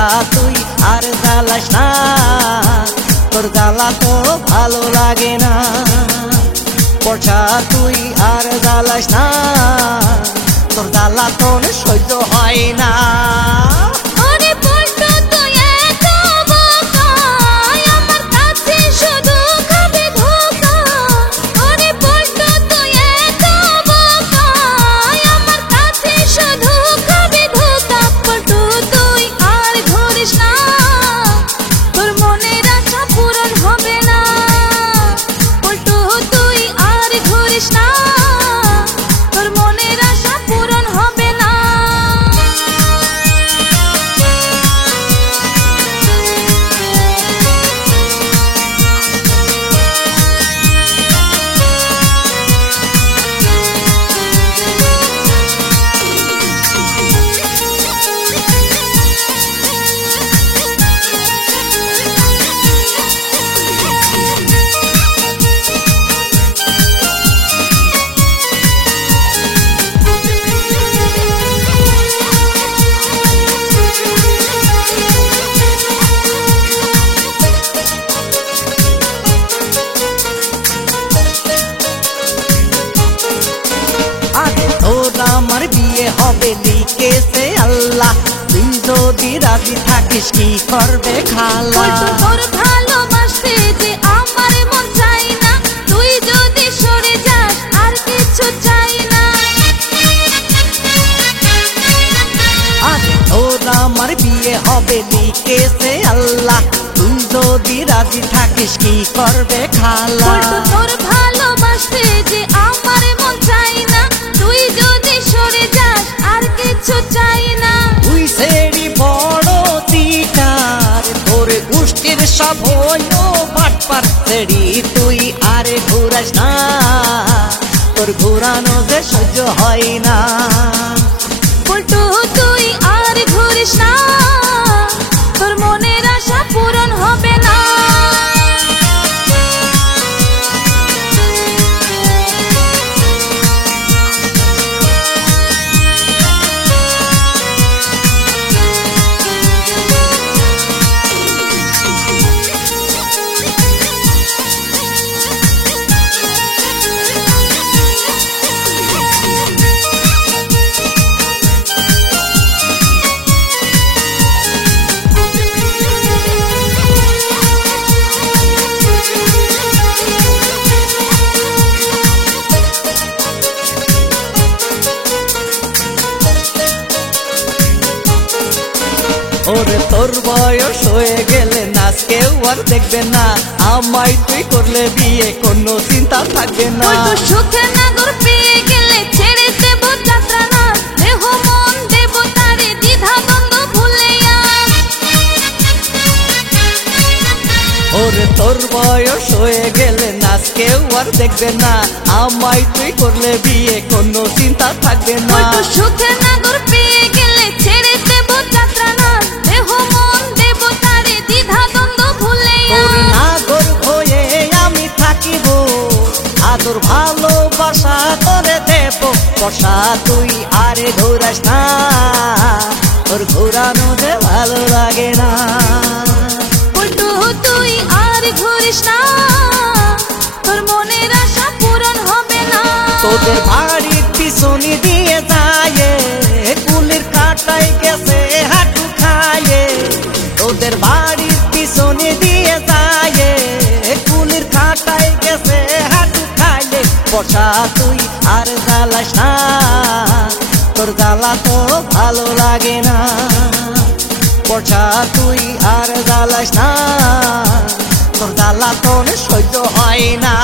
বর্ষা তুই আর জ্বালাস না, তোর জ্বালা তো ভালো লাগে না। বর্ষা তুই আর জ্বালাস না, তোর জ্বালা তো সহ্য হয় না। আমার বিয়ে হবে লিখেছে আল্লাহ, তুই যদি রাজি থাকিস কি করবে খালা? তোর ভালোবাসতে যে আমার মন চাই না, তুই যদি সরে যাস আর কিছু চাই না। আজ তোর আমার বিয়ে হবে লিখেছে আল্লাহ, তুই যদি রাজি থাকিস কি করবে খালা? তোর ভালোবাসতে যে আমার মন চাই না, তুই যদি সরে যাস আর কিছু চাই না। তুই সেরি বড় চিটার, তোর গোষ্ঠীর সব হইল বাটপার সেরি, তুই আর ঘুরাস না, তোর ঘুরানো যে সহ্য হয় না। পল্টু তুই আর ঘুরিস না, তোর মনের আশা পূরণ হবে না। ওরে তোর বয়স হয়ে গেলে নাচ কেউ আর দেখবে না, আমায় তুই করলে বিয়ে কোনো চিন্তা থাকবে না। সুখে নাগর পেয়ে গেলে ছেড়ে দেব যাত্রা না, দেহ মন দেব তারে দ্বিধা দ্বন্দ্ব ভুলিয়া। ওরে তোর বয়স হয়ে গেলে নাচ কেউ আর দেখবে না, আমায় তুই করলে বিয়ে কোনো চিন্তা থাকবে না। সুখে নাগর পেয়ে গেলে ছেড়ে দেব যাত্রা না, দেহ মন দেব তারে দ্বিধা দ্বন্দ্ব ভুলিয়া। তোর নাগর হয়ে আমি থাকিব, আদর ভালোবাসা করে দেব বর্ষা তুই আরে ঘুরাস না, তোর ঘুরানো যে ভালো লাগে না। পল্টু তুই আর ঘুরিস না, তোর মনের আশা পূরণ হবে না। তোদের বাড়ির পিছনে দিয়ে যায় কুলির কাটাই গেছে হাঁটু খায়ে, তোদের বাড়ির পিছনে দিয়ে যায় কুলির কাটাই গেছে হাঁটু খাইলে। বর্ষা তুই আর জ্বালাস না, তোর জ্বালা তো ভালো লাগে না। বর্ষা তুই আর জ্বালাস না, তোর জ্বালা তো সহ্য হয় না।